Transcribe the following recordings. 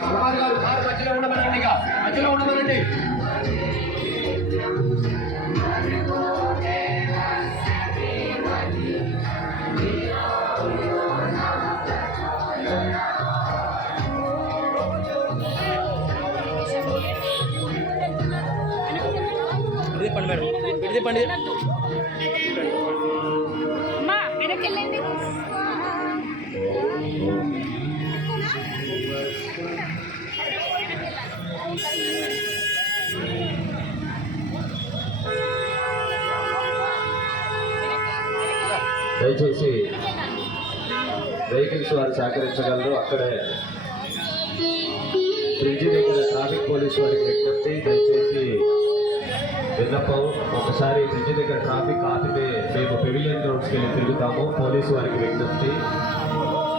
కుమార్ గారు కారు మధ్యలో ఉండమనండి, మధ్యలో ఉండమనండి. పండి మేడం పెడితే పండి అమ్మా వెనకెళ్ళండి. దయచేసి వెహికల్స్ వారు సహకరించగలరు. అక్కడే బ్రిడ్జి దగ్గర ట్రాఫిక్ పోలీసు వారికి విజ్ఞప్తి, దయచేసి విన్నపం, ఒకసారి బ్రిడ్జి దగ్గర ట్రాఫిక్ ఆపితే మేము పెవిలియన్ గ్రౌండ్స్కి వెళ్ళి తిరుగుతాము. పోలీసు వారికి విజ్ఞప్తి,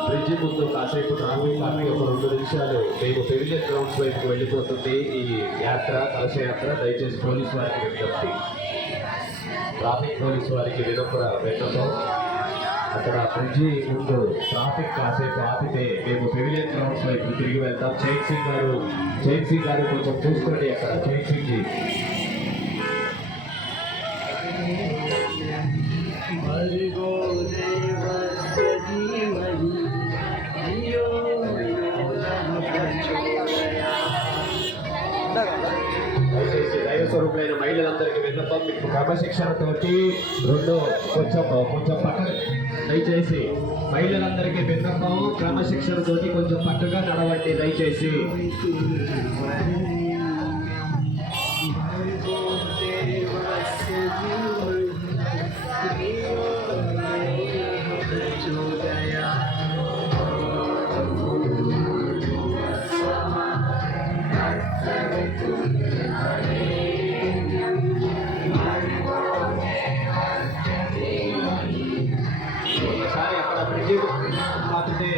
బ్రిడ్జి ముందు కాసేపు ట్రాఫిక్ ఆపి ఒక 2 నిమిషాలు మేము పెవిలియన్ గ్రౌండ్స్ వైపుకు వెళ్ళిపోతుంది ఈ యాత్ర, కలశయాత్ర. దయచేసి పోలీసు వారికి విజ్ఞప్తి, ట్రాఫిక్ పోలీసు వారికి విన్నపం, అక్కడ బ్రిడ్జి ముందు ట్రాఫిక్ కాసేపు ఆపితే మేము పెవిలియన్ గ్రౌండ్స్ వైపు తిరిగి వెళ్తాం. జైన్ సింగ్ గారు కొంచెం చూసుకోండి అక్కడ. జైన్ సింగ్ జీ దైవ స్వరూపులైన మహిళలందరికీ విన్నపం, మీకు క్రమశిక్షణతోటి కొంచెం పక్క, దయచేసి మహిళలందరికీ విన్నపం, క్రమశిక్షణతోటి కొంచెం పక్కగా నడవండి దయచేసి. ఒకసారి అక్కడ బ్రిడ్జి కాకపోతే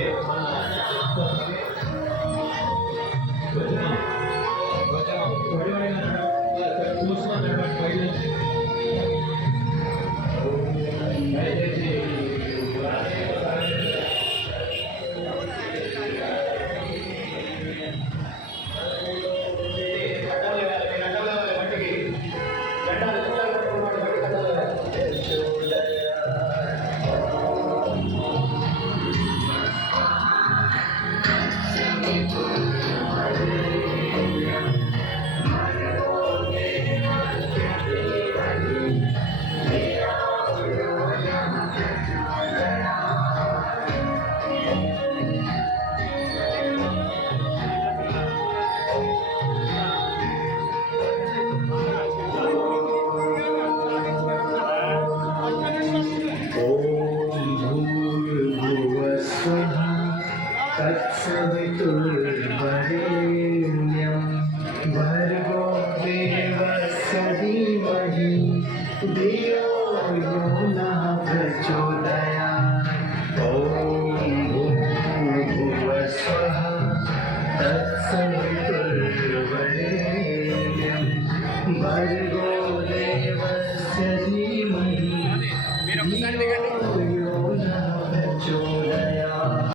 तत्सवितुर्वरेण्यं भर्गो देवस्य धीमहि धियो यो नः प्रचोदयात्। ॐ भूर्भुवः स्वः तत्सवितुर्वरेण्यं भर्गो